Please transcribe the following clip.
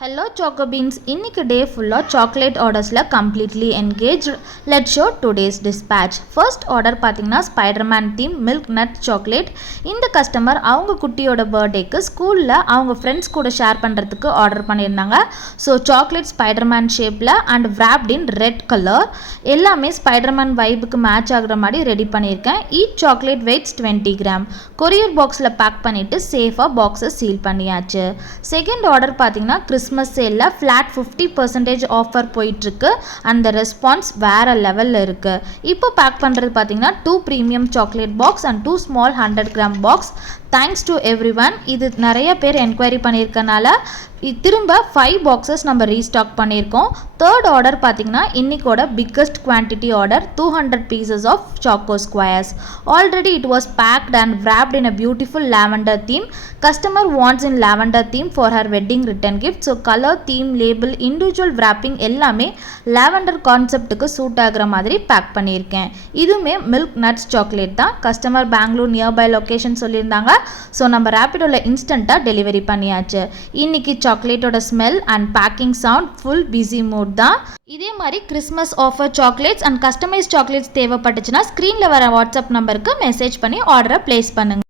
Hello Choco Beans, இன்னைக்கு day ஃபுல்லாக chocolate ஆர்டர்ஸில் completely engage. Let show today's dispatch. First order பார்த்தீங்கன்னா Spiderman theme milk nut chocolate. இந்த customer அவங்க குட்டியோட பர்த்டேக்கு ஸ்கூலில் அவங்க ஃப்ரெண்ட்ஸ் கூட ஷேர் பண்ணுறதுக்கு ஆர்டர் பண்ணியிருந்தாங்க. ஸோ சாக்லேட் ஸ்பைடர்மேன் ஷேப்பில் and wrapped in red colour. எல்லாமே ஸ்பைடர்மேன் வைபுக்கு மேட்ச் ஆகுற மாதிரி ரெடி பண்ணியிருக்கேன். Each chocolate weights 20 gram. Courier பாக்ஸில் பேக் பண்ணிவிட்டு சேஃபாக பாக்ஸை சீல் பண்ணியாச்சு. செகண்ட் ஆர்டர் பார்த்தீங்கன்னா கிறிஸ்மஸ் சேலில் ஃப்ளாட் 50% ஆஃபர் போயிட்டுருக்கு. அந்த ரெஸ்பான்ஸ் வேறு லெவலில் இருக்குது. இப்போ பேக் பண்ணுறது பார்த்தீங்கன்னா 2 premium chocolate box and 2 small 100 gram box. Thanks to every one. இது நிறைய பேர் என்கொயரி பண்ணியிருக்கனால திரும்ப 5 பாக்ஸஸ் நம்ம ரீஸ்டாக் பண்ணியிருக்கோம். தேர்ட் ஆர்டர் பார்த்தீங்கன்னா இன்னைக்கோட biggest quantity order 200 pieces of choco squares. Already it was packed and wrapped in a beautiful lavender theme. Customer wants in lavender theme for her wedding return gift. So colour theme label individual wrapping எல்லாமே lavender கான்செப்டுக்கு suit ஆகிற மாதிரி pack பண்ணியிருக்கேன். இதுவுமே milk nuts chocolate தான். Customer Bengaluru nearby location சொல்லியிருந்தாங்க. So நம்ம ரேப்பிடோவில் இன்ஸ்டண்ட்டாக டெலிவரி பண்ணியாச்சு. இன்னைக்கு சாக்லேட்டோட smell and packing sound full busy mood தான். இதே மாதிரி Christmas offer chocolates and customise chocolates தேவைப்பட்டுச்சுன்னா ஸ்க்ரீனில் வர வாட்ஸ்அப் நம்பருக்கு மெசேஜ் பண்ணி ஆர்டரை ப்ளேஸ் பண்ணுங்கள்.